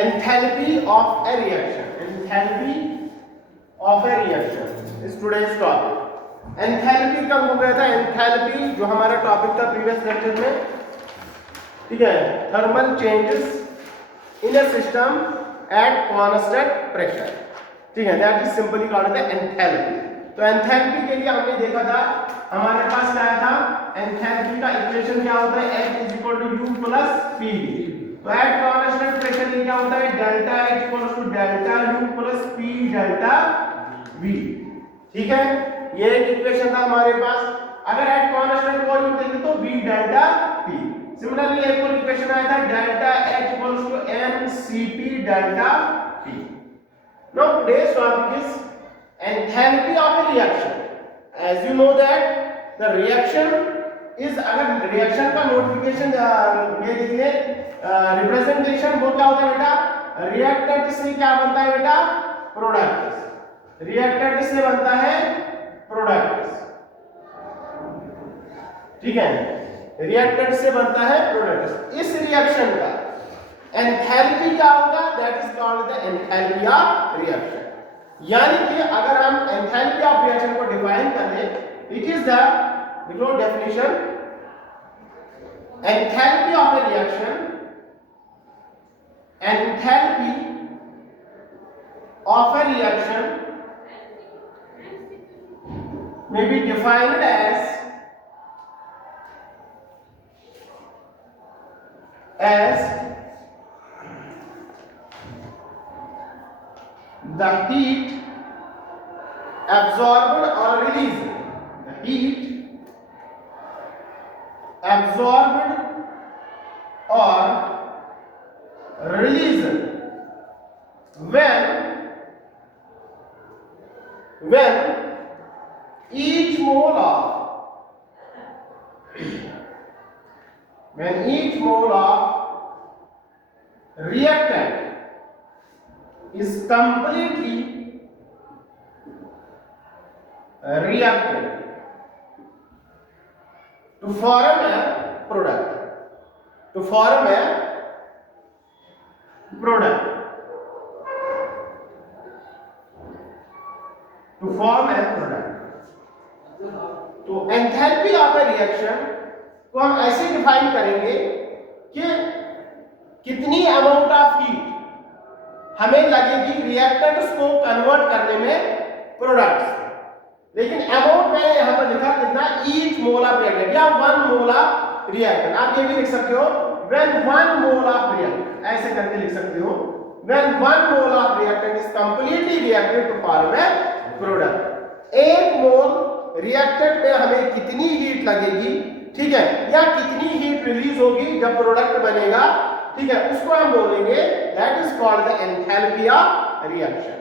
Enthalpy of A reaction, enthalpy of A reaction is today's topic. Enthalpy कब हो गया था? एंथैल्पी जो हमारा टॉपिक था प्रीवियस लेक्चर में, ठीक है, thermal changes in a system at constant pressure, ठीक है, that is simply called the enthalpy. तो एंथैल्पी के लिए हमने देखा था हमारे पास क्या था, एंथैल्पी का इक्वेशन क्या होता है, H = U + P। तो एट कांस्टेंट प्रेशर ये क्या होता है, delta H = delta U + P delta V, ठीक है, ये एक इक्वेशन था हमारे पास। अगर एट कांस्टेंट वॉल्यूम देखें तो V डेल्टा P। सिमिलरली एक और इक्वेशन आया था delta H = mCp delta P। Now today's topic is enthalpy of a reaction. As you know that the reaction is, अगर रिएक्शन का नोटिफिकेशन ये देख ले, रिप्रेजेंटेशन वो क्या होता है बेटा, रिएक्टेंट से क्या बनता है बेटा, प्रोडक्ट। रिएक्टेंट से बनता है प्रोडक्ट, ठीक है, रिएक्टेंट से बनता है प्रोडक्ट। इस रिएक्शन का एंथैल्पी क्या होगा, that is called the enthalpy of reaction. यानी कि अगर हम एंथैल्पी ऑफ रिएक्शन को डिफाइन कर ले, इट इज द, देखो definition, enthalpy of A reaction, enthalpy of A reaction may be defined as the heat absorbed or released, the heat absorbed or released when each mole of reactant is completely reacted to form a product, to form a product, to form a product। तो enthalpy of A reaction को हम ऐसे define करेंगे कि कितनी amount of heat हमें लगेगी reactants को कन्वर्ट करने में प्रोडक्ट्स। लेकिन अमाउंट मैंने यहां पर लिखा कितना, ईच मोल ऑफ रिएक्टेंट या 1 मोल ऑफ रिएक्टेंट। आप ये भी लिख सकते हो व्हेन 1 मोल ऑफ रिएक्टेंट, ऐसे करके लिख सकते हो when 1 mole of reactant is completely reacted to form a product. 1 mole reactant में हमें कितनी हीट लगेगी, ठीक है, या कितनी हीट रिलीज होगी जब प्रोडक्ट बनेगा, ठीक है, उसको हम बोलेंगे that is called the enthalpy of reaction.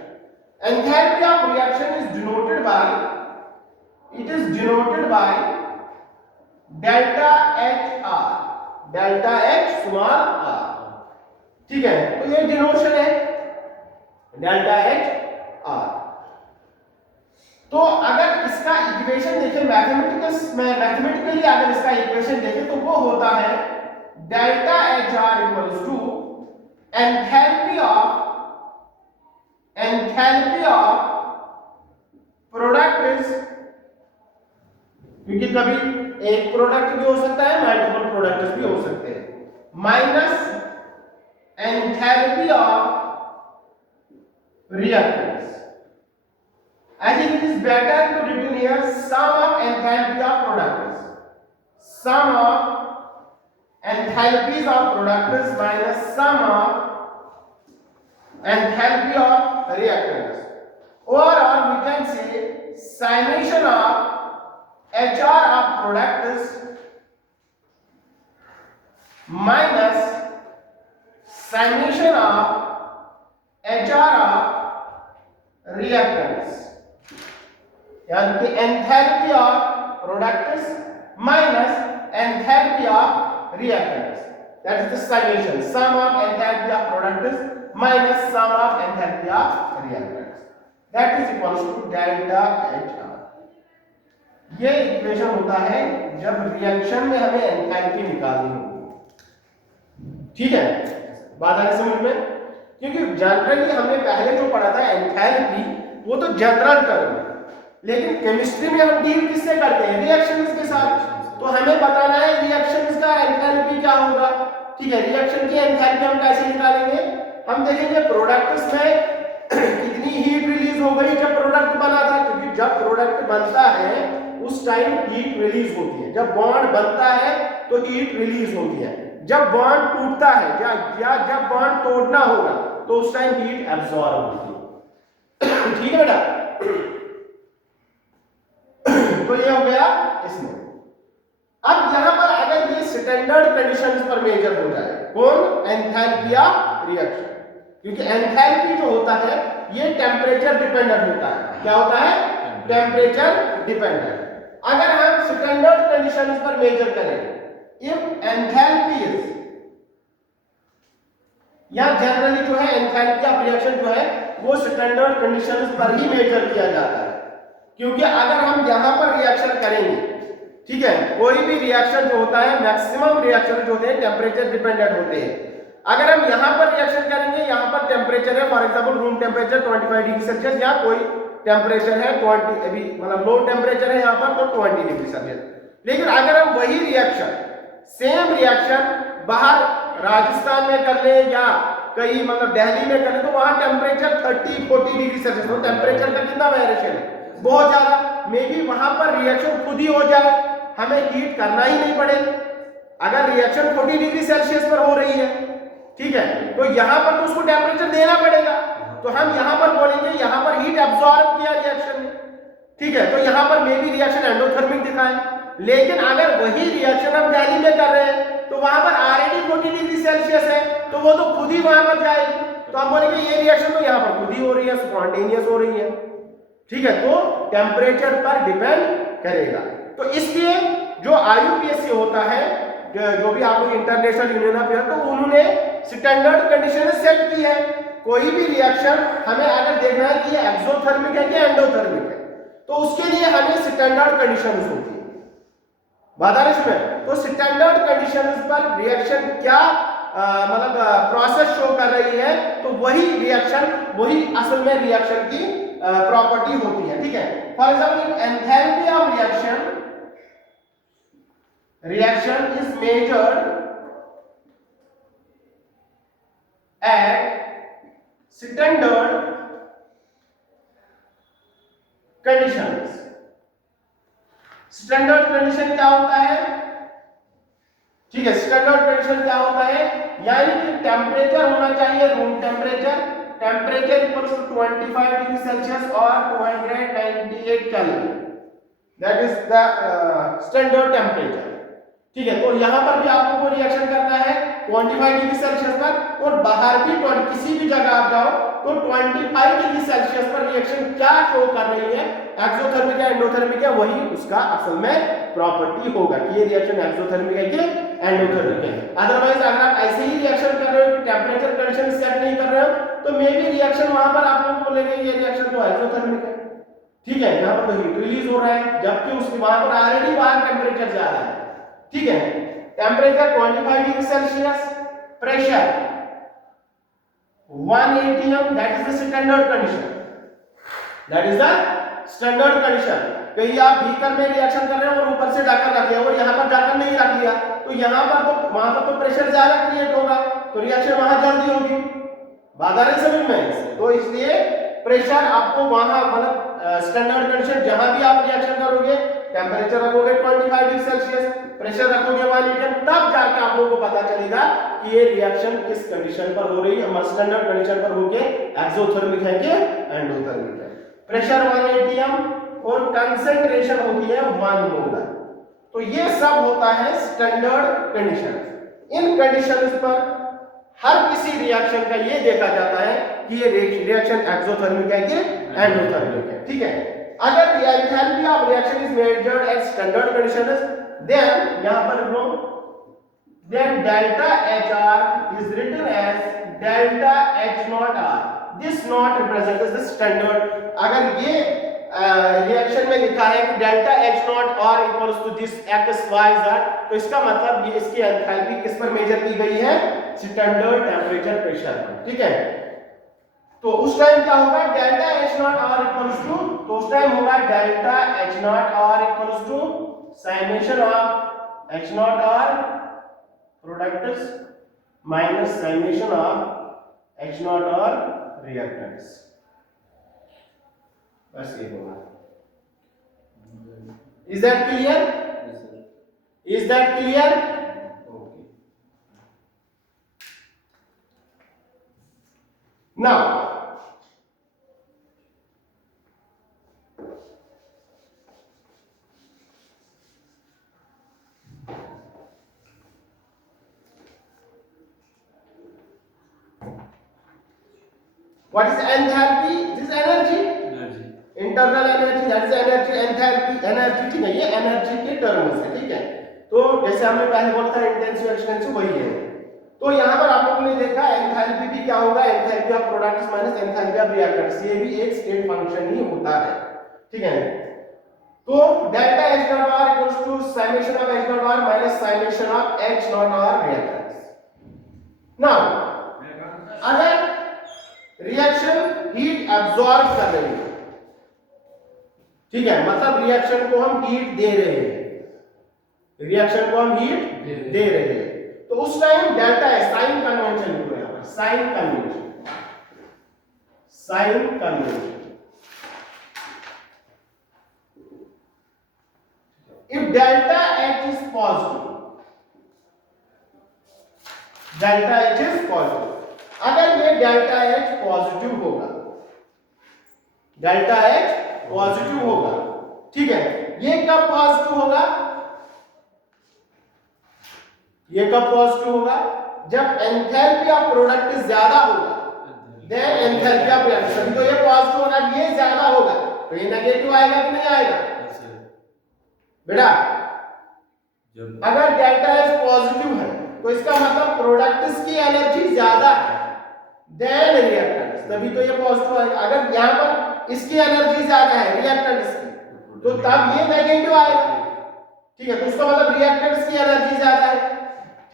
Enthalpy of reaction is denoted by, it is denoted by delta HR, delta H small r, ठीक है, तो ये डिनोशन है डेल्टा HR। तो अगर इसका इक्वेशन देखें मैथमेटिकली अगर इसका इक्वेशन देखें तो वो होता है delta HR = enthalpy of product is, क्योंकि कभी एक प्रोडक्ट भी हो सकता है, मल्टीपल प्रोडक्ट्स भी हो सकते हैं, minus enthalpy of reactants. I think it is better to written here sum of enthalpy of products, sum of enthalpies of products minus sum of enthalpy of reactants, or we can say summation of HR of products minus summation of HR of reactants, यानी कि enthalpy of products minus enthalpy of reactants, that is the summation, sum of enthalpy of products minus sum of enthalpy of reactants, that is equals to delta HR। ये equation होता है जब reaction में हमें enthalpy निकालनी होगी, ठीक है, बात आ रही समझ में। क्योंकि जनरली हमने पहले जो पढ़ा था एंथैल्पी, वो तो जनरल टर्म है, लेकिन केमिस्ट्री में हम डील किससे करते हैं? रिएक्शंस के साथ। तो हमें बताना है रिएक्शंस का एंथैल्पी क्या होगा। ठीक है, रिएक्शन की एंथैल्पी हम कैसे निकालेंगे? हम देखेंगे प्रोडक्ट्स में कितनी हीट रिलीज हो गई जब प्रोडक्ट बना था, क्योंकि जब प्रोडक्ट बनता है उस टाइम हीट रिलीज होती है। जब बॉन्ड बनता है तो हीट रिलीज होती है, जब बॉन्ड टूटता है या जब बॉन्ड तोड़ना होगा तो उस टाइम हीट एब्जॉर्ब होती है। ठीक है बेटा, तो ये हो गया इसमें। अब यहां पर अगर ये स्टैंडर्ड कंडीशंस पर मेजर हो जाए, कौन? एंथैल्पी या रिएक्शन, क्योंकि एंथैल्पी जो होता है ये टेम्परेचर डिपेंडेंट होता है। क्या होता है? Temperature dependent. अगर हम स्टैंडर्ड कंडीशंस पर मेजर करें, इफ एंथैल्पी इज, या जनरली जो है एंथैल्पी ऑफ रिएक्शन जो है वो स्टैंडर्ड कंडीशंस पर ही मेजर किया जाता है, क्योंकि अगर हम यहां पर रिएक्शन करेंगे, ठीक है, कोई भी रिएक्शन जो होता है, मैक्सिमम रिएक्शन जो होते हैं टेम्परेचर डिपेंडेंट होते हैं। अगर हम यहां पर रिएक्शन करेंगे, यहां पर टेम्परेचर है for example room temperature 25 degree Celsius, या कोई टेम्परेचर है 20, अभी मतलब लो टेम्परेचर है यहां पर तो 20 डिग्री सेल्सियस। लेकिन अगर हम वही रिएक्शन, सेम रिएक्शन बाहर राजस्थान में कर ले या कहीं मतलब दिल्ली में कर ले, तो वहां टेम्परेचर 30-40 डिग्री सेल्सियस, तो टेम्परेचर का कितना वेरिएशन है? बहुत ज्यादा। मे बी वहां पर रिएक्शन खुद ही हो जाए, हमें हीट करना ही नहीं पड़े। अगर रिएक्शन 40 डिग्री सेल्सियस पर हो रही है, ठीक है, तो यहां पर तो उसको टेम्परेचर देना पड़ेगा, तो हम यहां पर बोलेंगे यहां पर हीट एब्जॉर्ब किया रिएक्शन ने, ठीक है, तो यहां पर मे बी रिएक्शन एंडोथर्मिक दिखाए। लेकिन अगर वही रिएक्शन हम दिल्ली में कर रहे हैं तो वहां पर ऑलरेडी 40 डिग्री सेल्सियस है, तो वो तो खुद ही वहां पर जाएगी, तो हम बोलेंगे ये रिएक्शन तो यहां पर खुद ही हो रही है, स्पॉन्टेनियस हो रही है। ठीक है, तो टेम्परेचर पर डिपेंड करेगा। तो इसलिए जो IUPAC होता है, जो भी आप लोग इंटरनेशनल यूनियन ऑफ एयर, तो उन्होंने स्टैंडर्ड कंडीशन सेट की है। कोई भी रिएक्शन हमें अगर देखना है कि ये एक्सोथर्मिक है कि एंडोथर्मिक है, तो उसके लिए हमें स्टैंडर्ड कंडीशंस होती है। बात आ रही है इसमें? तो स्टैंडर्ड कंडीशंस पर रिएक्शन क्या मतलब प्रोसेस शो कर रही है, तो वही रिएक्शन, वही असल में रिएक्शन की प्रॉपर्टी होती है। ठीक है, for example enthalpy of reaction is measured at standard conditions. Standard condition क्या होता है? ठीक है, स्टैंडर्ड कंडीशन क्या होता है? यानी कि टेम्परेचर होना चाहिए room temperature, temperature equals to 25 degree Celsius और 298 kelvin, that is the standard temperature. ठीक है, तो यहां पर भी आपको को रिएक्शन करना है 25 डिग्री सेल्सियस पर, और बाहर भी किसी भी जगह आप जाओ तो 25 डिग्री सेल्सियस पर रिएक्शन क्या शो कर रही है, एक्सोथर्मिक है एंडोथर्मिक है, वही उसका असल में प्रॉपर्टी होगा कि ये रिएक्शन एक्सोथर्मिक है कि एंडोथर्मिक है। अदरवाइज अगर आप ऐसे ही रिएक्शन कर रहे हो कि टेम्परेचर कंडीशन सेट नहीं कर रहे हो, तो मे बी रिएक्शन वहां पर आप लोग बोलेंगे ये रिएक्शन तो एक्सोथर्मिक है। ठीक है, यहां पर तो हीट रिलीज हो रहा है, जबकि उसके वहां पर ऑलरेडी बाहर टेम्परेचर जा रहा है। ठीक है, temperature 25 degree Celsius, pressure 1 atm, that is the standard condition, that is the standard condition. कहीं आप बीकर में रिएक्शन कर रहे हो और ऊपर से ढक्कन रख लिया और यहां पर ढक्कन नहीं रख लिया, तो यहां पर तो वहां पर तो प्रेशर ज्यादा क्रिएट होगा, तो रिएक्शन वहां जल्दी होगी। बात आ रही समझ में? तो इसलिए प्रेशर आपको वहां मतलब स्टैंडर्ड कंडीशन जहां भी आप रिएक्शन करोगे, टेम्परेचर रखोगे 25 डिग्री सेल्सियस, प्रेशर रखोगे 1 atm, तब जाके आप लोगों को पता चलेगा कि ये रिएक्शन किस कंडीशन पर हो रही है, स्टैंडर्ड कंडीशन पर होके एक्सोथर्मिक है कि एंडोथर्मिक है। प्रेशर 1 atm और कंसंट्रेशन होती है 1 मोलर। तो ये सब होता है स्टैंडर्ड कंडीशन। इन कंडीशंस पर हर किसी रिएक्शन का ये देखा जाता है कि ये रिएक्शन एक्सोथर्मिक है कि एंडोथर्मिक है। ठीक है, अगर enthalpy of reaction is measured at standard conditions, then यहां पर लो, then delta HR is written as delta H naught R. This naught represents the standard. अगर ये रिएक्शन में लिखा है कि delta H naught R equals to this X Y Z, तो इसका मतलब ये इसकी एंथैल्पी किस पर मेजर की गई है? स्टैंडर्ड टेम्परेचर प्रेशर पर। ठीक है, तो उस टाइम क्या होगा, delta H naught R equals to, तो उस टाइम होगा delta H naught R equals to summation of H naught R products minus summation of H naught R reactants, बस ये होगा। Is that clear? Is that clear? Okay, now what is enthalpy? This is energy, internal energy, that is energy, enthalpy energy, ठीक है, ये energy के terms है, ठीक है। तो जैसे हमने पहले बोला था इंटेंसिव एक्सटेंसिव वही है। तो यहाँ पर आप लोगों ने देखा एंथैल्पी भी क्या होगा, enthalpy of products minus enthalpy of reactants, ये भी एक स्टेट फंक्शन ही होता है, ठीक है। तो delta H naught R equals to summation of H naught R minus summation of H naught R reactants. Now अगर रिएक्शन हीट एब्जॉर्ब कर रही है, ठीक है, मतलब रिएक्शन को हम हीट दे रहे हैं, रिएक्शन को हम हीट दे रहे हैं, तो उस टाइम डेल्टा है, साइन कन्वेंशन लिखो यहां पर, sign convention, sign convention. If delta H is positive, delta H is positive, अगर ये डेल्टा एच पॉजिटिव होगा, डेल्टा एच पॉजिटिव होगा, ठीक है, ये कब पॉजिटिव होगा, ये कब पॉजिटिव होगा, जब एंथैल्पी ऑफ प्रोडक्ट ज्यादा होगा, देन एंथैल्पी ऑफ रिएक्शन, तो ये पॉजिटिव होगा, ये ज्यादा होगा, तो ये नेगेटिव आएगा कि नहीं आएगा बेटा? अगर डेल्टा एच पॉजिटिव है तो इसका मतलब प्रोडक्ट्स की एनर्जी ज्यादा है देन रिएक्टेंट्स, तभी तो ये पॉजिटिव आएगा। अगर यहां पर इसकी एनर्जी ज्यादा है रिएक्टेंट्स की, तो तब ये नेगेटिव आएगा, ठीक है, तो उसका मतलब रिएक्टेंट्स की एनर्जी ज्यादा है,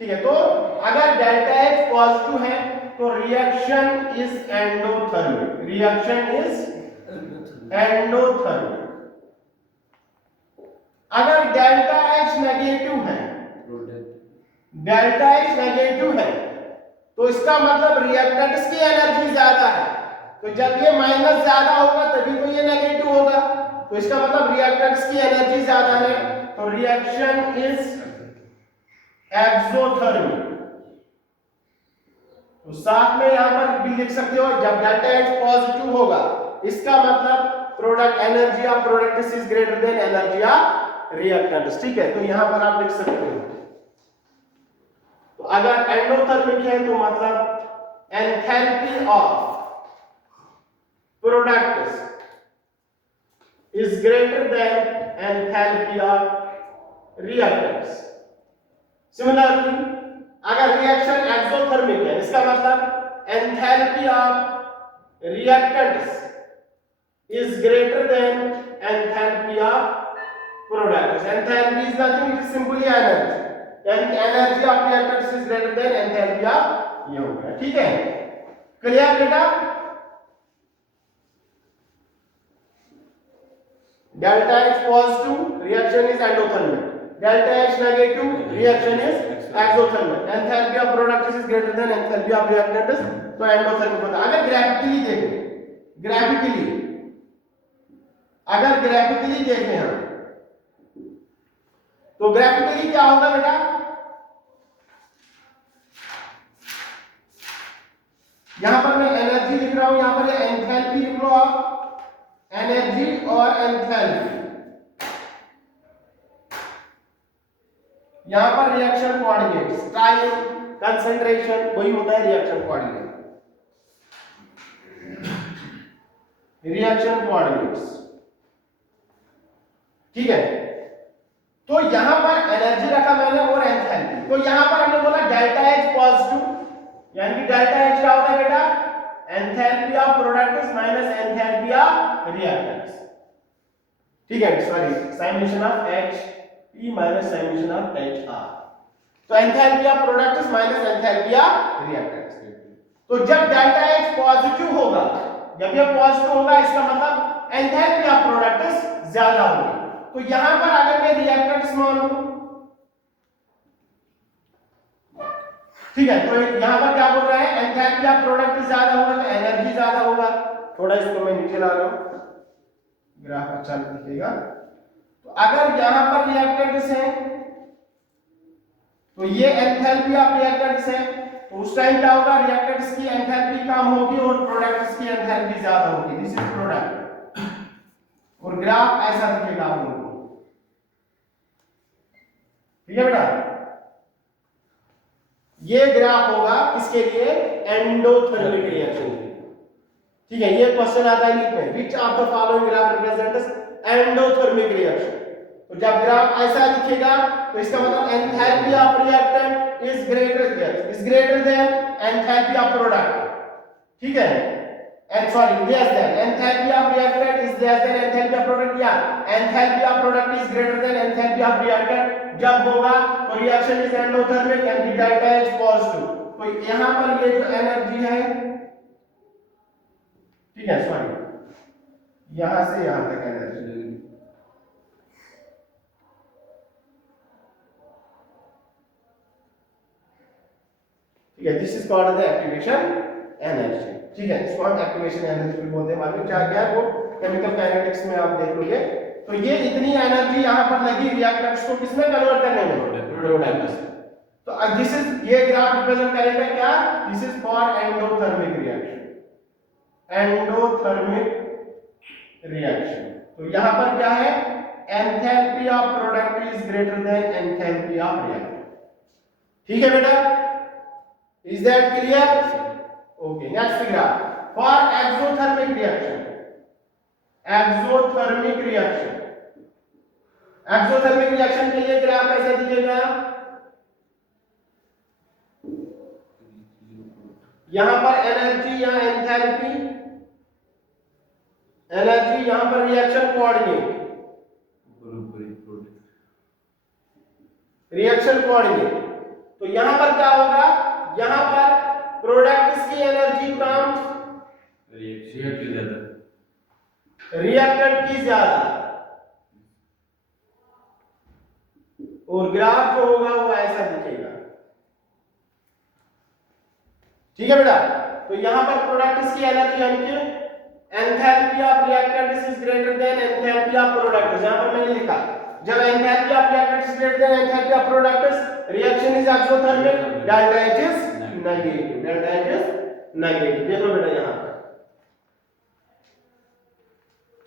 ठीक है। तो अगर डेल्टा एच पॉजिटिव है तो reaction is endothermic, reaction is endothermic. अगर डेल्टा एच नेगेटिव है, डेल्टा एच नेगेटिव है, तो इसका मतलब रिएक्टेंट्स की एनर्जी ज्यादा है, तो जब ये माइनस ज्यादा होगा तभी तो ये नेगेटिव होगा, तो इसका मतलब रिएक्टेंट्स की एनर्जी ज्यादा है, तो रिएक्शन इज एक्सोथर्मिक। तो साथ में यहां पर भी लिख सकते हो, जब डेल्टा एच पॉजिटिव होगा इसका मतलब product energy of product is greater then energy of reactants, ठीक है, तो यहां पर आप लिख सकते हो। तो अगर एंडोथर्मिक है तो मतलब enthalpy of products is greater than enthalpy of reactants. Similarly अगर रिएक्शन एक्सोथर्मिक है, इसका मतलब enthalpy of reactants is greater than enthalpy of products. Enthalpy is nothing, it is simply energy, यानी energy of reactants is greater than enthalpy of, ये होगा, ठीक है, clear बेटा? Delta H positive reaction is endothermic, delta H negative reaction is exothermic, enthalpy of product is greater than enthalpy of reactants, तो endothermic होता है। अगर graphically देखें, ग्राफिकली अगर ग्राफिकली देखें हम, तो ग्राफिकली क्या होगा बेटा? यहां पर मैं एनर्जी लिख रहा हूं, यहां पर एंथैल्पी लिख लो आप, एनर्जी और एंथैल्पी, यहां पर रिएक्शन कोऑर्डिनेट्स, टाइम, कंसंट्रेशन, वही होता है रिएक्शन कोऑर्डिनेट, रिएक्शन कोऑर्डिनेट्स, ठीक है। तो यहां पर एनर्जी रखा मैंने और एंथैल्पी, तो यहां पर हमने बोला डेल्टा एच पॉजिटिव, यानी कि डेल्टा एच क्या होता है बेटा? Enthalpy of products minus enthalpy of reactants, ठीक है, sorry summation of H P minus summation of H R, तो enthalpy of products minus enthalpy of reactants, तो जब डेल्टा एच पॉजिटिव होगा, जब ये पॉजिटिव होगा इसका मतलब एंथैल्पी ऑफ प्रोडक्ट ज्यादा होगी। तो यहां पर अगर मैं रिएक्टेंट्स मान लूं, ठीक है, तो यहां पर क्या बोल रहा है, एंथैल्पी ऑफ प्रोडक्ट ज्यादा होगा तो एनर्जी ज्यादा होगा। थोड़ा इसको मैं नीचे ला रहा हूं, ग्राफ अच्छा दिखेगा। तो अगर यहां पर रिएक्टेंट्स हैं तो ये एंथैल्पी ऑफ रिएक्टेंट्स है, तो उस टाइम क्या होगा, रिएक्टेंट्स की एंथैल्पी कम होगी और प्रोडक्ट्स की एंथैल्पी ज्यादा होगी। दिस इज प्रोडक्ट और ग्राफ ऐसा दिखेगा आप लोगों को, ठीक है बेटा। ये ग्राफ होगा किसके लिए, एंडोथर्मिक रिएक्शन के, ठीक है। ये क्वेश्चन आता है नीट में, which of the following graph represents endothermic reaction. तो जब ग्राफ ऐसा दिखेगा तो इसका मतलब enthalpy of reactant is greater than enthalpy of product, ठीक है। And sorry less than enthalpy of reactant is less than enthalpy of product, या enthalpy of product is greater than enthalpy of reactant जब होगा तो reaction is endothermic and the delta is positive. तो यहां पर ये जो एनर्जी है, ठीक है, सॉरी यहां से यहां तक एनर्जी, ठीक है। This is called the activation energy, ठीक है। इसको हम एक्टिवेशन एनर्जी भी बोलते हैं। मालूम क्या क्या है वो केमिकल काइनेटिक्स में आप देख लोगे। तो ये इतनी एनर्जी यहां पर लगी रिएक्टेंट्स को किसमें कन्वर्ट करने में, प्रोडक्ट्स। तो दिस इज, ये ग्राफ रिप्रेजेंट करेगा क्या, this is for endothermic reaction, endothermic reaction. तो यहां पर क्या है, enthalpy of product is greater than enthalpy of reactant, ठीक है बेटा। Is that clear? Okay, next graph for exothermic reaction, exothermic reaction, exothermic reaction के लिए ग्राफ कैसा दिखेगा, यहां पर एनर्जी या एंथैल्पी, एनर्जी यहां पर रिएक्शन कोऑर्डिनेट, रिएक्शन कोऑर्डिनेट। तो यहां पर क्या होगा, यहां पर प्रोडक्ट्स की एनर्जी कम, रिएक्टेंट की ज्यादा, और ग्राफ जो होगा वो ऐसा दिखेगा, ठीक है बेटा। तो यहां पर प्रोडक्ट्स की एनर्जी यानी कि enthalpy of reactants is greater than enthalpy of products, यहां पर मैंने लिखा जब enthalpy of reactants is greater than enthalpy of products reaction is exothermic, delta H is negative, delta H is negative. देखो बेटा यहां पर,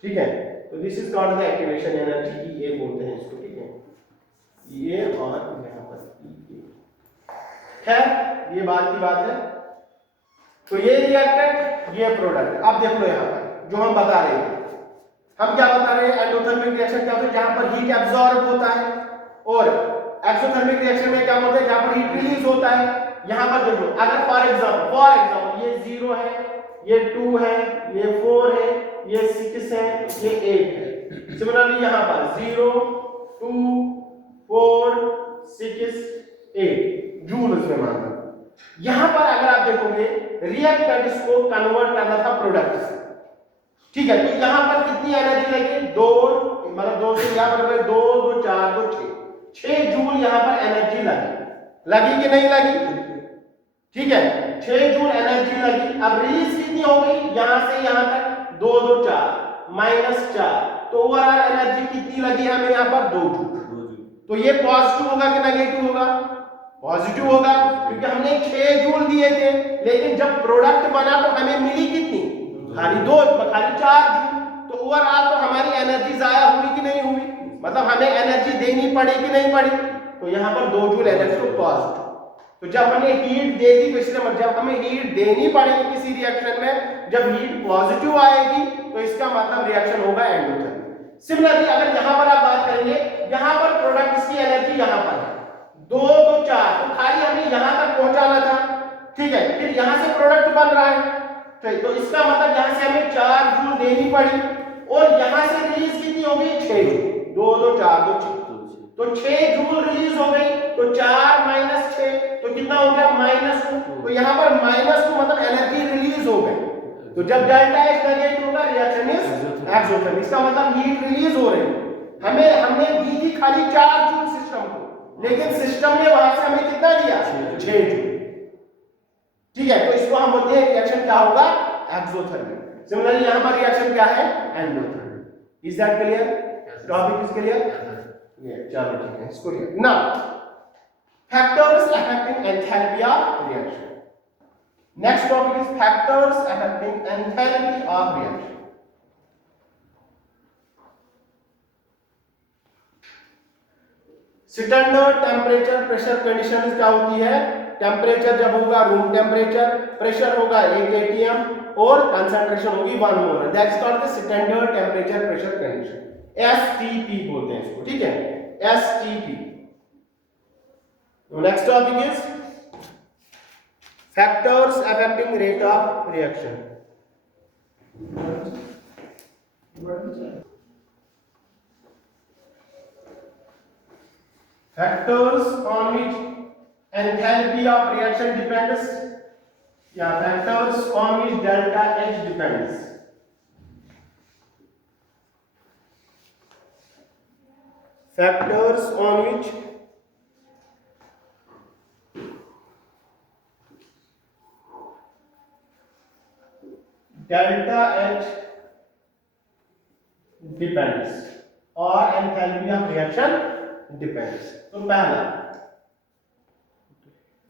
ठीक है। तो this is called the activation energy, E A बोलते हैं इसको, ठीक है, ई ए और यहां पर ई ए। खैर ये बात की बात है। तो ये रिएक्टेंट, ये प्रोडक्ट। अब देख लो यहां पर जो हम बता रहे हैं, हम क्या बता रहे हैं, एंडोथर्मिक रिएक्शन क्या होता है, जहां पर हीट एब्जॉर्ब होता है, और एक्सोथर्मिक रिएक्शन में क्या होता है, जहां पर हीट रिलीज होता है। यहां पर देखो, अगर फॉर एग्जांपल ये 0 है, ये 2 है, ये 4 है, ये 6 है, ये 8 है। सिमिलरली यहां पर 0 2 4 6 8 जूल उसमें मानना। यहां पर अगर आप देखोगे रिएक्टेंट्स को कन्वर्ट करना था प्रोडक्ट्स, ठीक है। तो यहां पर कितनी एनर्जी लगी, 2, मतलब 2 से यहां पर 2 2 4 2 6 जूल यहां पर एनर्जी लगी कि नहीं लगी, ठीक है, 6 जूल एनर्जी लगी। अब रिलीज कितनी हो गई, यहां से यहां तक 2 2 4 -4, तो ओवरऑल एनर्जी कितनी लगी हमें यहां पर 2 जूल। तो ये पॉजिटिव होगा कि नेगेटिव होगा, पॉजिटिव होगा, क्योंकि हमने 6 जूल दिए थे, लेकिन जब प्रोडक्ट बना तो हमें मिली कितनी, खाली 2, खाली 4 जूल। तो ओवरऑल तो हमारी एनर्जी जाया हुई कि नहीं हुई, मतलब हमें एनर्जी देनी पड़ी कि नहीं पड़ी। तो यहां पर 2 जूल एनर्जी तो पॉजिटिव। तो जब हमने हीट दे दी, तो इसलिए जब हमें हीट देनी पड़ेगी किसी रिएक्शन में, जब हीट पॉजिटिव आएगी तो इसका मतलब रिएक्शन होगा एंडोथर्मिक। सिमिलरली अगर यहां पर आप बात करेंगे, यहां पर प्रोडक्ट्स की एनर्जी यहां पर है 2 2 4, तो खाली हमें यहां तक पहुंचाना था, ठीक है। फिर यहां से प्रोडक्ट बन रहा है, तो इसका मतलब यहां से हमें 4 जूल देनी पड़ी, और यहां से रिलीज कितनी होगी, 6 जूल। 2 2 4 2 6, तो 6 जूल रिलीज हो गई, तो 4 माइनस 6 तो कितना हो गया -2। तो यहाँ पर -2 मतलब एनर्जी रिलीज हो गई। तो जब डेल्टा एच नेगेटिव होगा रिएक्शन इज एक्सोथर्मिक, इसका मतलब हीट रिलीज हो रही है। हमने दी थी खाली 4 जूल सिस्टम को, लेकिन सिस्टम ने वहां से हमें कितना दिया 6 जूल। ठीक है, तो इसको हम बोलते हैं रिएक्शन क्या होगा एक्सोथर्मिक। सिमिलरली यहां पर रिएक्शन क्या है endothermic. Is that clear? Topic is clear? ये चलो ठीक है, इसको लिया ना। Factors affecting enthalpy of reaction. Next topic is factors affecting enthalpy of reaction. Standard temperature pressure condition क्या होती है? टेम्परेचर जब होगा रूम टेम्परेचर, प्रेशर होगा 1 atm और कंसंट्रेशन होगी 1 mole, that is called the standard temperature pressure condition, STP बोलते हैं इसको। ठीक है, STP। Next topic is factors affecting rate of reaction. Factors on which enthalpy of reaction depends, factors on which delta H depends. Factors on which delta H depends or enthalpy of reaction depends. तो पहला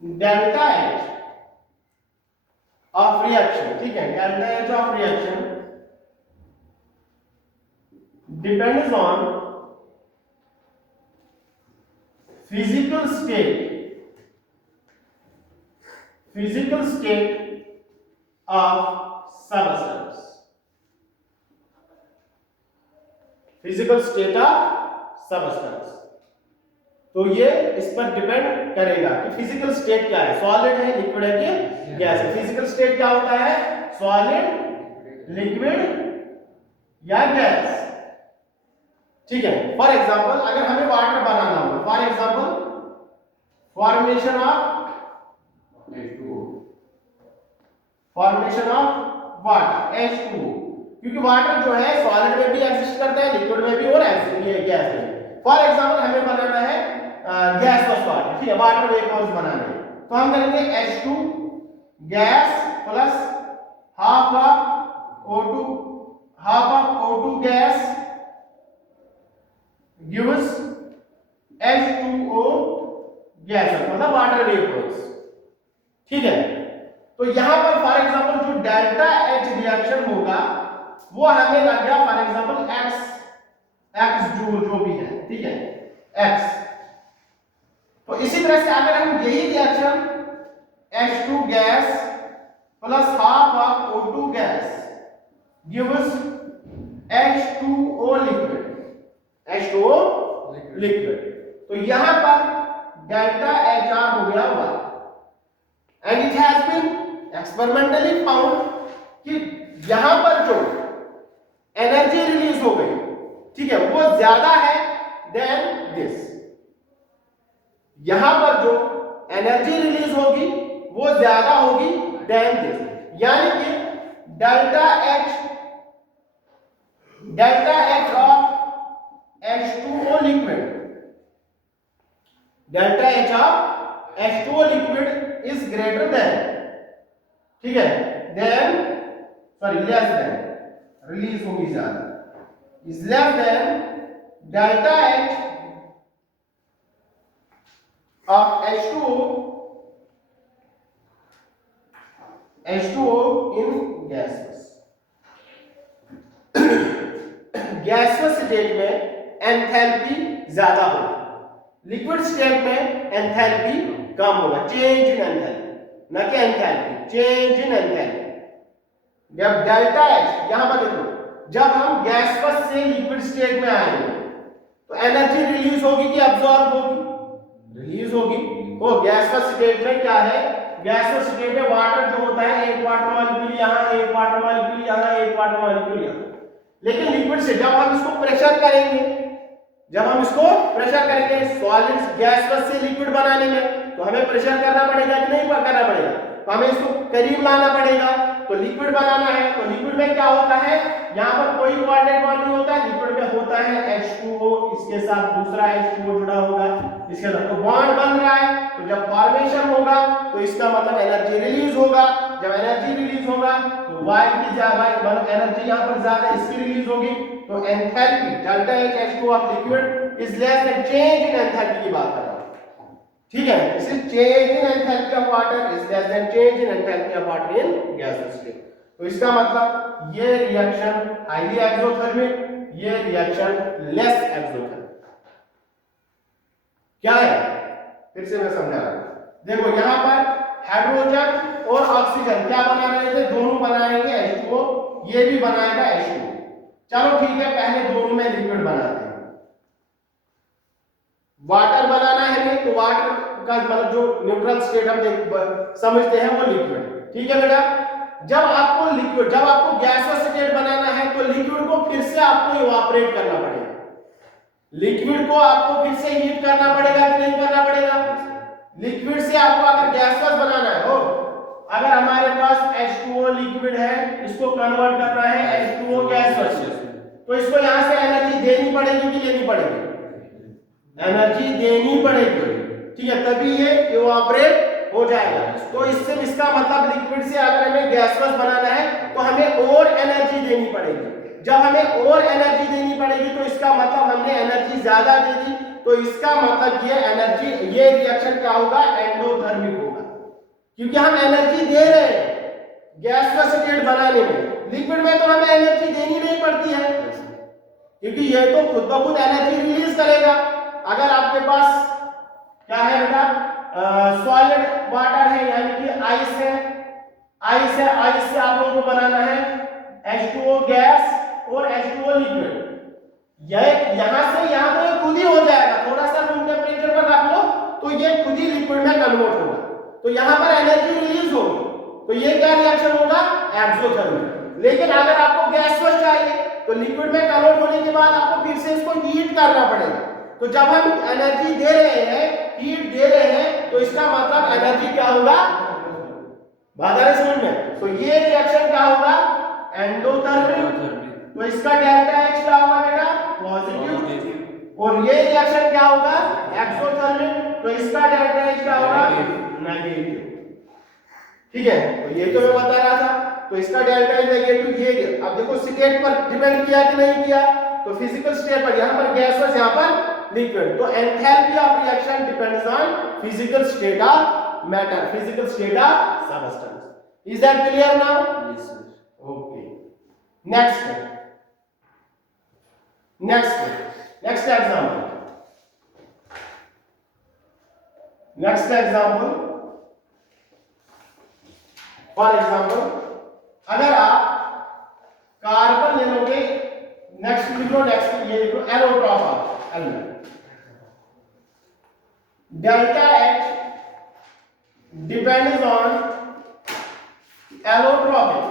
delta H of reaction, ठीक है, delta H of reaction depends on physical state of substance, physical state of substance. तो ये इस पर depend करेगा कि फिजिकल स्टेट क्या है, सॉलिड है, लिक्विड है कि गैस है। फिजिकल स्टेट क्या होता है? सॉलिड, लिक्विड या गैस। ठीक है, फॉर एग्जांपल अगर हमें वाटर बनाना हो, for example formation of water H2O, क्योंकि वाटर जो है सॉलिड में भी एग्जिस्ट करता है, लिक्विड में भी और गैस में। फॉर एग्जांपल हमें बनाना है गैसलेस वाटर, ठीक है, वाटर वेपर्स बनाने, तो हम करेंगे H2 gas plus half of O2 gas gives H2O gas, मतलब वाटर वेपर्स। ठीक है, तो यहां पर फॉर एग्जांपल जो डेल्टा H रिएक्शन होगा वो हमें लग गया फॉर एग्जांपल x जूल जो भी है, ठीक है, x। तो इसी तरह से अगर हम यही reaction H2 gas plus half of O2 gas gives H2O liquid, तो यहां पर डेल्टा HR हो गया 1। And it has been experimentally found कि यहां पर जो एनर्जी रिलीज हो गई, ठीक है, वो ज्यादा है देन दिस। यहां पर जो एनर्जी रिलीज होगी वो ज्यादा होगी देन दिस, यानी कि delta H of H2O liquid, delta H of H2O liquid is greater then, ठीक है, लेस देन, रिलीज होगी ज्यादा, is less than delta H of H2O in gaseous। Gaseous state में एंथैल्पी ज्यादा होगा, लिक्विड स्टेट में एंथैल्पी कम होगा, change in enthalpy, न कि एंथैल्पी, चेंज इन एंथैल्पी। जब डेल्टा H, यहां पर देखो, जब हम गैसियस से लिक्विड स्टेट में आएंगे तो एनर्जी रिलीज होगी कि अब्सॉर्ब होगी? रिलीज होगी। वो गैसियस स्टेट में क्या है? गैसियस स्टेट में वाटर जो होता है, एक वाटर मॉलिक्यूल यहां, एक वाटर मॉलिक्यूल यहां, एक वाटर मॉलिक्यूल यहां। लेकिन लिक्विड से जब हम इसको प्रेशर करेंगे, जब हम इसको प्रेशर करेंगे सॉलिड्स गैसलेस से लिक्विड बनाने में, तो हमें प्रेशर करना पड़ेगा कि नहीं करना पड़ेगा? तो हमें इसको करीब लाना पड़ेगा, तो लिक्विड बनाना है। तो लिक्विड में क्या होता है, यहाँ पर कोई कोऑर्डिनेट बॉन्ड नहीं होता है, लिक्विड में होता है H2O, इसके साथ दूसरा H2O जुड़ा होगा, इसके साथ तो बॉन्ड बन रहा है। तो जब फॉर्मेशन होगा तो इसका मतलब एनर्जी रिलीज होगा, जब एनर्जी रिलीज होगा तो Y की ज्यादा मतलब एनर्जी यहाँ पर ज्यादा इसकी रिलीज होगी। तो enthalpy delta H H2 of liquid is less then change in enthalpy की बात कर रहा हूं, ठीक है। This is change in enthalpy of water is less then change in enthalpy of water in gases state. तो इसका मतलब ये रिएक्शन हाईली एक्सोथर्मिक, ये रिएक्शन लेस एक्सोथर्मिक। क्या है, फिर से मैं समझा रहा हूं। देखो यहां पर हाइड्रोजन और ऑक्सीजन क्या बना रहे थे, दोनों बनाएंगे H2O, ये भी बनाएगा H2O। चलो ठीक है, पहले दोनों में लिक्विड बनाते हैं। वाटर बनाना है नहीं, तो वाटर का मतलब जो न्यूट्रल स्टेट हम समझते हैं वो लिक्विड, ठीक है बेटा। जब आपको गैसियस स्टेट बनाना है तो लिक्विड को फिर से आपको इवापोरेट करना पड़ेगा, लिक्विड को आपको फिर से हीट करना पड़ेगा कि नहीं करना पड़ेगा? लिक्विड से आपको अगर गैसियस बनाना है, हो अगर हमारे पास H2O लिक्विड है, इसको कन्वर्ट करना है H2O गैसियस, तो इसको यहां से एनर्जी देनी पड़ेगी कि लेनी पड़ेगी? एनर्जी देनी पड़ेगी, ठीक है, तभी ये इवापोरेट हो जाएगा। तो इससे इसका मतलब लिक्विड से अगर हमें गैसियस बनाना है तो हमें और एनर्जी देनी पड़ेगी। जब हमें और एनर्जी देनी पड़ेगी तो इसका मतलब हमने एनर्जी ज्यादा दे दी, तो इसका मतलब ये एनर्जी, ये रिएक्शन क्या होगा, एंडोथर्मिक होगा, क्योंकि हम एनर्जी दे रहे हैं गैसियस स्टेट बनाने में। लिक्विड में तो हमें एनर्जी देनी नहीं पड़ती है, क्योंकि ये तो खुद ब खुद एनर्जी रिलीज करेगा। अगर आपके पास क्या है बेटा, सॉलिड वाटर है यानी कि आइस है, आइस से आप लोगों को बनाना है H2O गैस और H2O लिक्विड। यहां से यहां तो ये खुद ही हो जाएगा, थोड़ा सा रूम टेम्परेचर पर रख लो तो ये खुद ही लिक्विड में कन्वर्ट होगा, तो यहां पर एनर्जी रिलीज होगी, तो ये क्या रिएक्शन होगा, एक्सोथर्मिक। लेकिन अगर आपको गैसियस चाहिए तो लिक्विड में कन्वर्ट होने के बाद आपको फिर से इसको हीट करना पड़ेगा। तो जब हम एनर्जी दे रहे हैं, हीट दे रहे हैं, तो इसका मतलब एनर्जी क्या होगा, बात आ रही समझ में? तो ये रिएक्शन क्या होगा, एंडोथर्मिक। तो इसका डेल्टा H क्या होगा बेटा, पॉजिटिव, और ये रिएक्शन क्या होगा, एक्सोथर्मिक, तो इसका डेल्टा H क्या होगा, नेगेटिव, ठीक है। तो ये तो मैं बता रहा था, तो इसका डेल्टा H नेगेटिव। ये अब देखो स्टेट पर डिपेंड किया कि नहीं किया, तो फिजिकल स्टेट पर, यहां पर गैसेस, यहां पर लिक्विड, तो enthalpy of reaction depends on physical state of matter, physical state of substance. Is that clear now? Yes, sir. Okay, next example, for example अगर आप कार्बन ले लोगे, नेक्स्ट ये लिखो allotrope element, delta H depends on allotropic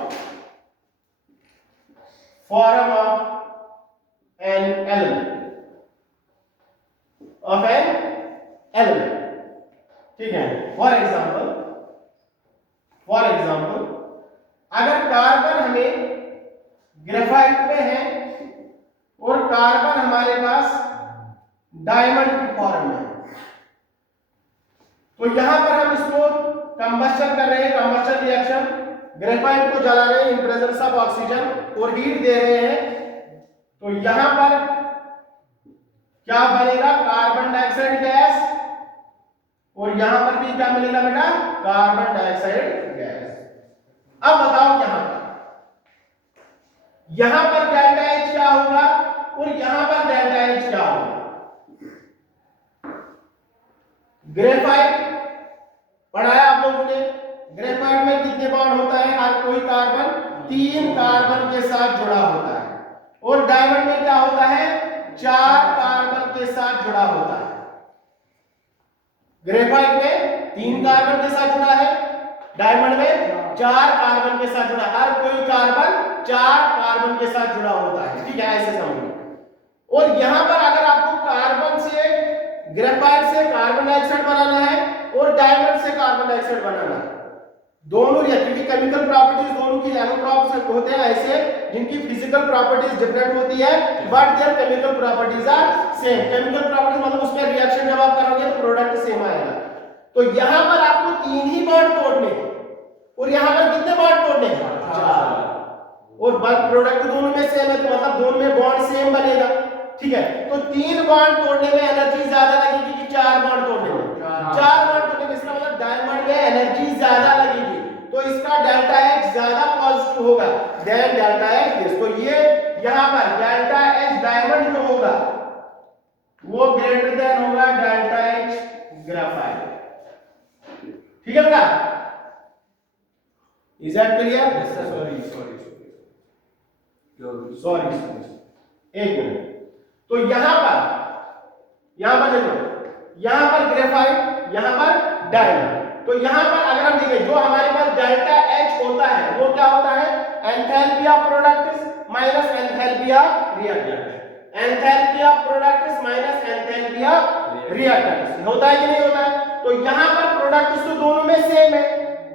form of an element, ठीक है। For example अगर carbon हमें ग्रेफाइट में है और कार्बन हमारे पास डायमंड की फॉर्म में है, तो यहां पर हम इसको कंबस्शन कर रहे हैं, कंबस्शन रिएक्शन, ग्रेफाइट को जला रहे हैं इन प्रेजेंस ऑफ ऑक्सीजन और हीट दे रहे हैं, तो यहां पर क्या बनेगा, कार्बन डाइऑक्साइड गैस, और यहां पर भी क्या मिलेगा बेटा, कार्बन डाइऑक्साइड गैस। अब बताओ यहां पर डेल्टा H क्या होगा और यहां पर डेल्टा H क्या होगा? ग्रेफाइट पढ़ाया आप लोगों ने, ग्रेफाइट में कितने बॉन्ड होता है, हर कोई कार्बन 3 कार्बन के साथ जुड़ा होता है, और डायमंड में क्या होता है, 4 कार्बन के साथ जुड़ा होता है। ग्रेफाइट में 3 कार्बन के साथ जुड़ा है, डायमंड में 4 कार्बन के साथ जुड़ा, हर कोई कार्बन 4 कार्बन के साथ जुड़ा होता है, ठीक है, ऐसे समझो। और यहां पर अगर आपको ग्रेफाइट से कार्बन डाइऑक्साइड बनाना है और डायमंड से कार्बन डाइऑक्साइड बनाना है। दोनों क्योंकि केमिकल प्रॉपर्टीज दोनों की एलोट्रॉप्स होते हैं ऐसे जिनकी फिजिकल प्रॉपर्टीज डिफरेंट होती है but their chemical properties are same. Chemical properties मतलब उसमें रिएक्शन जब आप करोगे तो प्रोडक्ट सेम आएगा। तो यहां पर आपको 3 ही बॉन्ड तोड़ने हैं और यहां पर कितने बॉन्ड तोड़ने हैं? 4। और बट प्रोडक्ट दोनों में सेम है तो मतलब दोनों में बॉन्ड सेम बनेगा। ठीक है, तो 3 बॉन्ड तोड़ने में एनर्जी ज्यादा लगेगी कि 4 बॉन्ड तोड़ने में? 4 बॉन्ड तोड़ने में। इसका मतलब डायमंड में एनर्जी ज्यादा लगेगी तो इसका डेल्टा एच ज्यादा पॉजिटिव होगा देन डेल्टा एच दिस। तो ये यहां पर डेल्टा एच डायमंड जो होगा वो ग्रेटर देन होगा डेल्टा एच ग्रेफाइट। ठीक है बेटा? Is that clear? सॉरी एक मिनट। तो यहां पर देखो, यहां पर ग्रेफाइट, यहां पर डायमंड। तो यहां पर अगर हम देखें जो हमारे पास डेल्टा एच होता है वो क्या होता है? Enthalpy of product minus enthalpy of reactant. Enthalpy of product minus enthalpy of reactant होता है कि नहीं होता है? तो यहां पर प्रोडक्ट्स तो दोनों में सेम है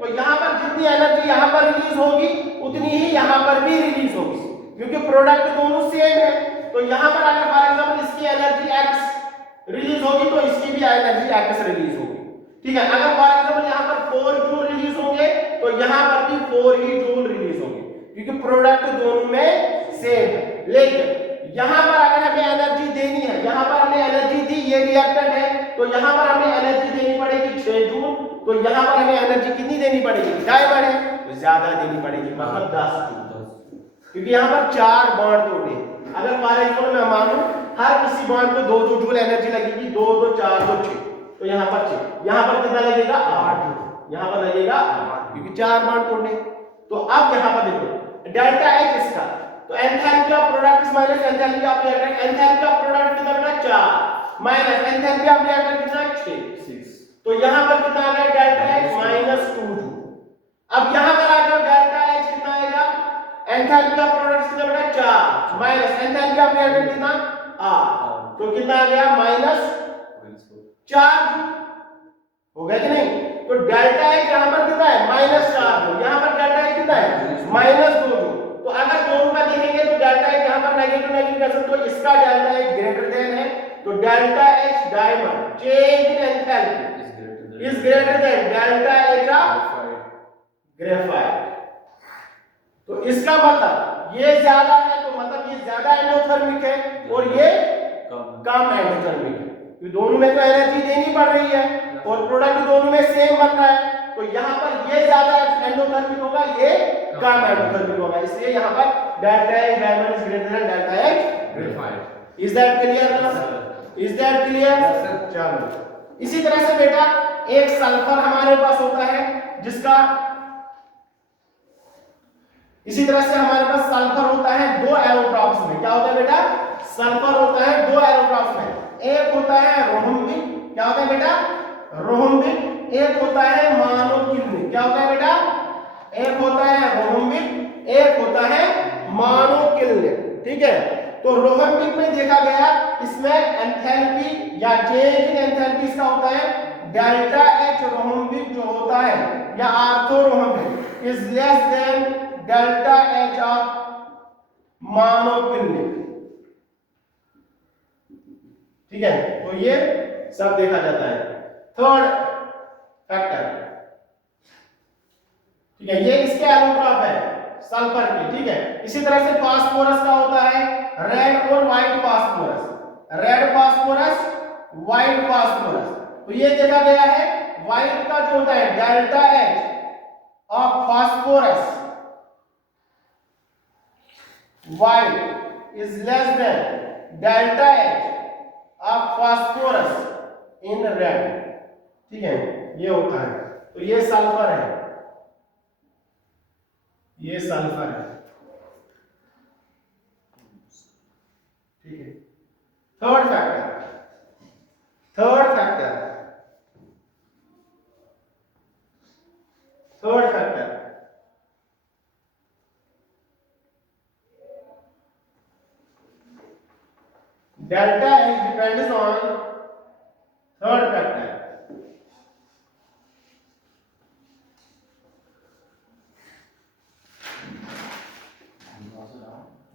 तो यहां पर जितनी एनर्जी यहां पर रिलीज होगी उतनी ही यहां पर भी रिलीज होगी क्योंकि प्रोडक्ट दोनों सेम है। तो यहां पर अगर फॉर एग्जांपल इसकी एनर्जी x रिलीज होगी तो इसकी भी एनर्जी x रिलीज होगी। ठीक है, अगर फॉर एग्जांपल यहां पर 4 जूल रिलीज होंगे तो यहां पर भी 4 ही जूल रिलीज होंगे क्योंकि प्रोडक्ट दोनों में सेम है। लेकिन यहां पर अगर हमें एनर्जी देनी है, यहां पर हमने एनर्जी दी, ये रिएक्टेंट है तो यहां पर हमें एनर्जी देनी पड़ेगी 6 जूल। तो यहां पर हमें एनर्जी कितनी देनी पड़ेगी? डायमंड है तो ज्यादा देनी पड़ेगी मतलब 10 जूल क्योंकि यहां पर 4 बॉन्ड तोड़े। अगर फॉर एग्जांपल मैं मानूं हर किसी बॉन्ड को 2 जूल एनर्जी लगेगी, 2 2 4 2 6 तो यहां पर 6, यहां पर कितना लगेगा? 8 जूल। यहां पर लगेगा 8 क्योंकि 4 बॉन्ड तोड़ने। तो अब यहां पर देखो डेल्टा एच इसका तो enthalpy of product minus enthalpy of reactant. Enthalpy of product कितना बेटा? 4 माइनस एंथैल्पी ऑफ रिएक्टेंट कितना? 6। तो यहां पर कितना आ गया? Delta H -2 joule. अब यहां पर आ जाओ डेल्टा एच कितना आएगा? एंथैल्पी ऑफ प्रोडक्ट्स कितना बेटा? 4 माइनस एंथैल्पी ऑफ रिएक्टेंट कितना? 8। तो कितना आ गया? -4 जूल। हो गया कि नहीं? तो डेल्टा एच यहां पर कितना है? -4 जूल। यहां पर डेल्टा एच कितना है? -2 जूल। तो अगर दोनों का देखेंगे तो डेल्टा एच यहां पर नेगेटिव कर सकते हो, इसका डेल्टा एच ग्रेटर देन है तो delta H diamond change in enthalpy is greater then delta H of graphite. तो इसका मतलब ये ज्यादा है तो मतलब ये ज्यादा एंडोथर्मिक है और ये कम एंडोथर्मिक है क्योंकि दोनों में तो एनर्जी देनी पड़ रही है और प्रोडक्ट दोनों में सेम बन रहा है। तो यहां पर ये ज्यादा एंडोथर्मिक होगा, ये कम एंडोथर्मिक होगा, इसलिए यहां पर delta H diamond is greater then delta H graphite. Is that clear? Is that clear? चलो इसी तरह से बेटा एक सल्फर हमारे पास होता है जिसका इसी तरह से हमारे पास सल्फर होता है 2 एरोट्रॉप्स में। क्या होता है बेटा? सल्फर होता है 2 एरोट्रॉप्स में। एक होता है रोहम्बिक, क्या होता है बेटा? रोहम्बिक। एक होता है मोनोक्लिनिक, क्या होता है बेटा? एक होता है रोहम्बिक, एक होता है मोनोक्लिनिक। ठीक है, तो रोहम्बिक में देखा गया इसमें एंथैल्पी या चेंज इन एंथैल्पी इसका होता है डेल्टा एच रोहम्बिक जो होता है या orthorhombic is less than delta H of monoclinic. ठीक है, तो ये सब देखा जाता है। थर्ड फैक्टर, ठीक है, ये इसके एलोट्रॉप है सल्फर के। ठीक है, इसी तरह से फास्फोरस का होता है रेड और white phosphorus, red phosphorus, white phosphorus. तो ये देखा गया है व्हाइट का जो होता है delta H of phosphorus white is less than delta H of phosphorus in red। ठीक है, ये होता है। तो ये सल्फर है, ये सल्फर है। ठीक है, third factor, third factor, third factor delta H depends on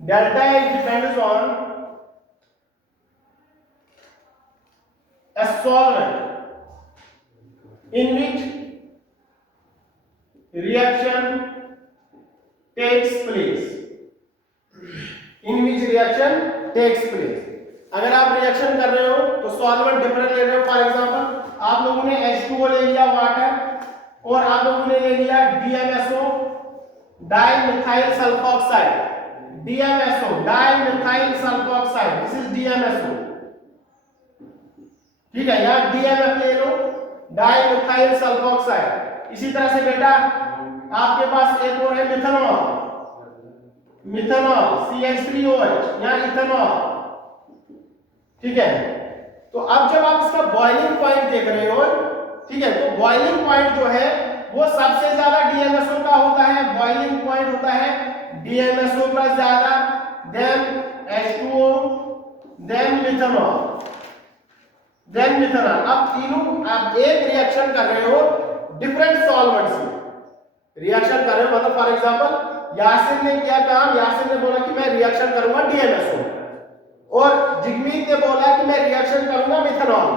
delta H depends on a solvent in which reaction takes place, अगर आप रिएक्शन कर रहे हो तो सॉल्वेंट डिफरेंट ले रहे हो। फॉर एग्जांपल आप लोगों ने H2O ले लिया वाटर, और आप लोगों ने ले लिया DMSO dimethyl sulphoxide, DMSO dimethyl sulphoxide, this is DMSO, ठीक है। यहां DMF ले लो, डाइमिथाइल सल्फोक्साइड। इसी तरह से बेटा आपके पास एक और है मिथेनॉल, CH3OH, यहां इथेनॉल, ठीक है। तो अब जब आप इसका बॉइलिंग पॉइंट देख रहे हो, ठीक है, तो बॉइलिंग पॉइंट जो है वो सबसे ज्यादा DMSO का होता है, बॉइलिंग पॉइंट होता है DMSO का ज्यादा, देन H2O, देन मिथेनॉल। अब तीनों आप एक रिएक्शन कर रहे हो डिफरेंट सॉल्वेंट से, रिएक्शन कर रहे हो, मतलब फॉर एग्जांपल यासिर ने किया काम, यासिर ने बोला कि मैं रिएक्शन करूंगा DMSO, और जिगमीत ने बोला कि मैं रिएक्शन करूंगा मिथेनॉल,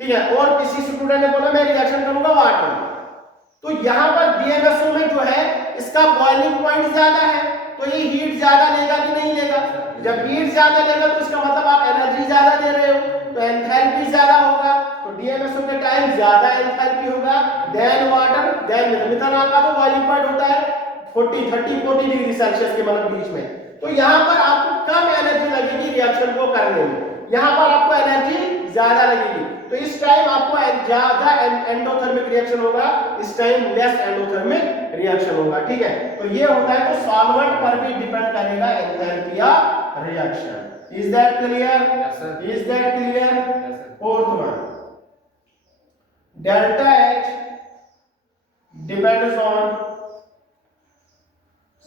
ठीक है, और किसी स्टूडेंट ने बोला मैं रिएक्शन करूंगा वाटर। तो यहां पर DMSO में जो है इसका बॉइलिंग पॉइंट ज्यादा है, तो ये हीट ज्यादा लेगा कि नहीं लेगा? जब हीट ज्यादा लेगा तो इसका मतलब आप एनर्जी ज्यादा दे रहे हो, तो एंथैल्पी ज्यादा होगा, तो DMSO के टाइम ज्यादा एंथैल्पी होगा देन वाटर, देन मिथेनॉल का तो बॉइलिंग पॉइंट होता है 40 डिग्री सेल्सियस के मतलब बीच में। तो यहां पर आपको कम एनर्जी लगेगी रिएक्शन को करने में, यहां पर आपको एनर्जी ज्यादा लगेगी, तो इस टाइम आपको ज्यादा एंडोथर्मिक रिएक्शन होगा, इस टाइम लेस एंडोथर्मिक रिएक्शन होगा, ठीक है। तो ये होता है, तो सॉल्वेंट पर भी डिपेंड करेगा enthalpy of reaction. Is that clear? Yes sir. Is that clear? Yes sir. Fourth one, delta H depends on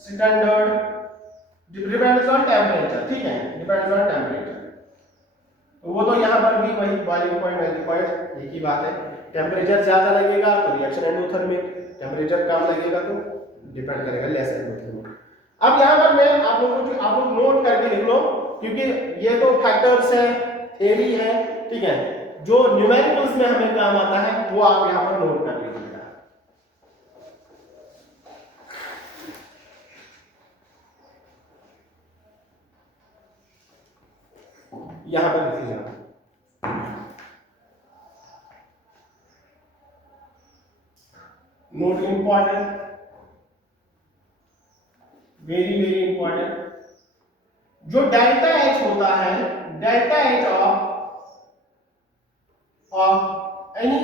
standard, depends on temperature, ठीक है, डिपेंड्स ऑन टेम्परेचर। तो वो तो यहाँ पर भी वही बॉइलिंग पॉइंट, मेल्टिंग पॉइंट एक ही बात है। टेम्परेचर ज्यादा लगेगा तो रिएक्शन एंडोथर्मिक, टेम्परेचर कम लगेगा तो डिपेंड करेगा लेस एंडोथर्मिक। अब यहाँ पर मैं आप लोग नोट करके लिख लो, क्योंकि ये तो फैक्टर्स है, थ्योरी है, ठीक है, जो न्यूमेरिकल्स में हमें काम आता है वो आप यहाँ पर नोट कर लीजिएगा। यहां पर लिखिएगा, note important, very very important. जो डेल्टा H होता है, delta H of any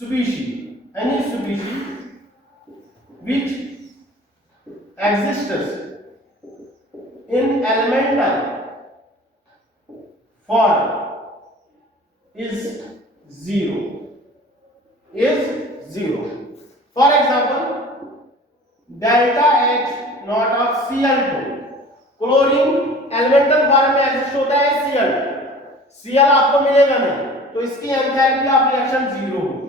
species which exists in elemental form is zero. For example, delta H naught of Cl2, chlorine elemental form में एग्जिस्ट होता है Cl आपको मिलेगा नहीं, तो इसकी एंथैल्पी ऑफ रिएक्शन जीरो होगी।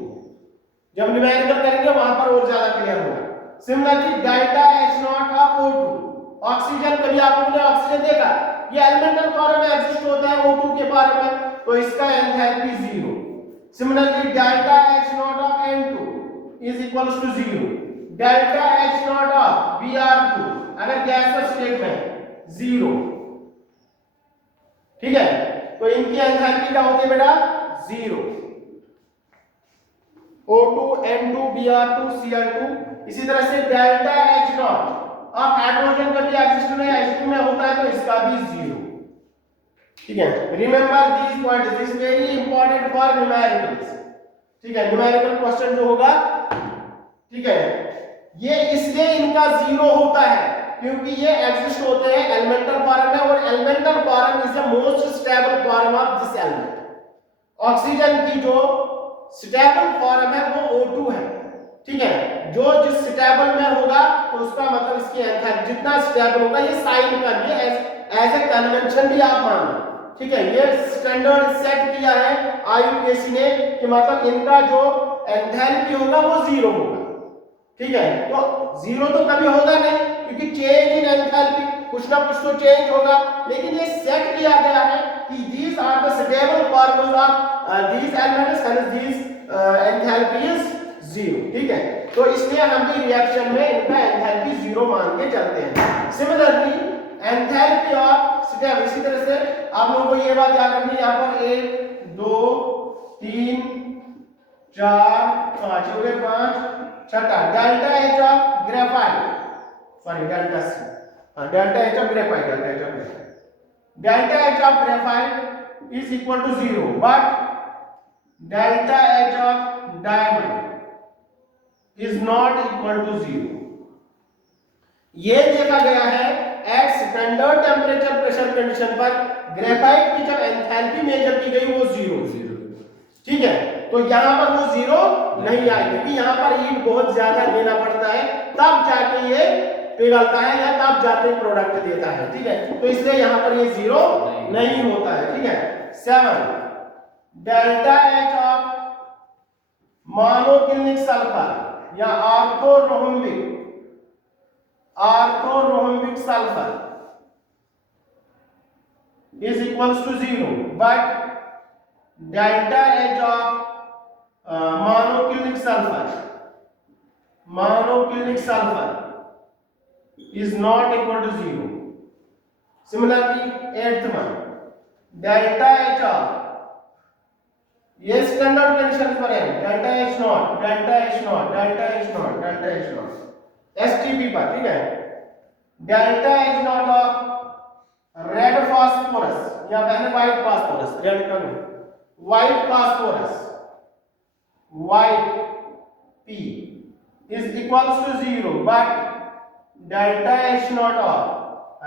जब न्यूमेरिकल करेंगे वहां पर और ज्यादा क्लियर होगा। Similarly delta H naught of O2, oxygen, कभी आप लोगों ने ऑक्सीजन देखा, ये एलिमेंटल फॉर्म में एग्जिस्ट होता है O2 के फॉर्म में, तो इसका enthalpy zero. Similarly delta H naught of N2 is equals to 0, delta H naught of Br2 अगर गैसियस स्टेट में 0, ठीक है, तो इनकी एंथैल्पी क्या होती है बेटा? 0। O2 N2 Br2 Cl2। इसी तरह से डेल्टा H naught और हाइड्रोजन का भी एग्जिस्ट में H2 में होता है, तो इसका भी 0, ठीक है। Remember these points, this very important for numericals, ठीक है। न्यूमेरिकल क्वेश्चन जो होगा, ठीक है, ये इसलिए इनका 0 होता है क्योंकि ये एग्जिस्ट होते हैं एलिमेंटल फॉर्म में, और elemental form is the most stable form of this element. Oxygen की जो स्टेबल फॉर्म है वो O2 है, ठीक है। जो जिस स्टेबल में होगा तो उसका मतलब इसकी एंथैल्पी जितना स्टेबल होगा, ये साइन का भी एज ए कन्वेंशन भी आप मान लो, ठीक है। ये स्टैंडर्ड सेट किया है IUPAC ने कि मतलब इनका जो एंथैल्पी होगा वो 0 होगा, ठीक है। तो जीरो तो कभी होगा नहीं, क्योंकि चेंज इन एंथैल्पी कुछ ना कुछ तो चेंज होगा, लेकिन ये सेट किया गया है कि these are the stable formulas of these elements and these enthalpy is zero, ठीक है। तो इसलिए हम भी रिएक्शन में इनका एंथैल्पी जीरो मान के चलते हैं। सिमिलरली एंथैल्पी ऑफ स्टेप, इसी तरह से आप लोगों को ये बात याद रखनी है, यहाँ पर 1 2 3 4 5 हो गए, 5 छठा delta H of graphite, sorry delta C, हाँ delta H of graphite, delta H of graphite is equal to 0, but delta H of diamond is not equal to 0। ये देखा गया है at standard temperature pressure condition पर graphite की जब enthalpy major की गई वो 0, ठीक है। तो यहां पर वो 0 नहीं आएगी, क्योंकि यहां पर हीट बहुत ज्यादा देना पड़ता है, तब जाके ये पिघलता है या तब जाके प्रोडक्ट देता है, ठीक है। तो इसलिए यहां पर ये 0 नहीं होता है, ठीक है। 7 delta H of monoclinic sulphur या orthorhombic sulphur is equals to 0, but delta H of monoclinic sulfur is not equal to 0. Similarly, 8th one, delta H of, ये स्टैंडर्ड कंडीशन पर है, delta H not, delta H not, delta H not, delta H not, STP पर, ठीक है। Delta H not of red phosphorus, या पहले white phosphorus, red का नहीं, white phosphorus, white P is equals to 0, but delta H naught of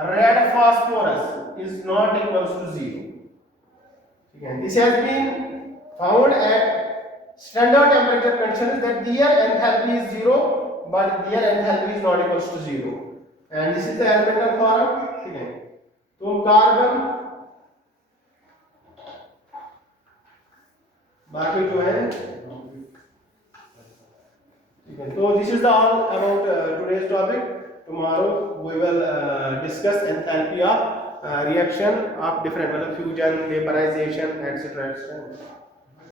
red phosphorus is not equals to 0. Okay, this has been found at standard temperature conditions that their enthalpy is 0, but their enthalpy is not equals to 0, and this is the elemental form, ठीक है। तो carbon बाकी जो है, ठीक है। तो this is the all about today's topic. Tomorrow we will discuss enthalpy of reaction of different, मतलब फ्यूजन, वेपराइजेशन एटसेट्रा।